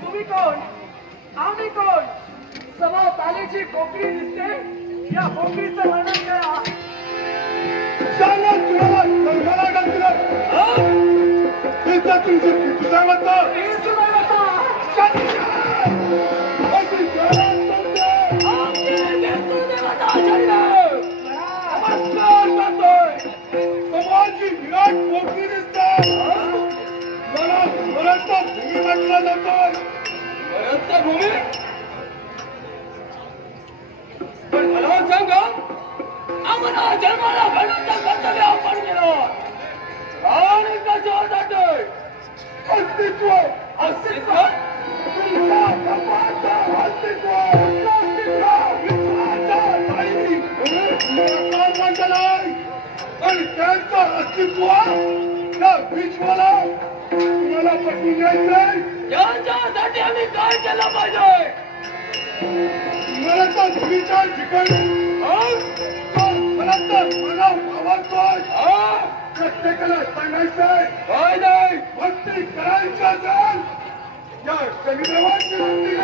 तुम्ही कोण? आम्ही कोण? सभा तालीची कोकरी दिसते, या कोकरीचं वर्णन करा. विराट कोकरी दिसते. मला भूमी म्हटलं जातं. भूमी पण मला सांगा, आम्हाला जन्माला घालून कर्तव्य आपण केलं आणि कसं जातोय अस्तित्व अस्तित्व तुमच्या बापाचं अस्तित्व आणि त्यांचं अस्तित्व या विश्वाला तुम्हाला पटवून द्यायचंय. याच्यासाठी आम्ही काय केलं पाहिजे? मला तर भूमीच्या ठिकाणी मला तर मनाव आवडतोय. प्रत्येकाला सांगायचंय काय नाही भक्ती करायची असेल या शनिदेवाची भक्ती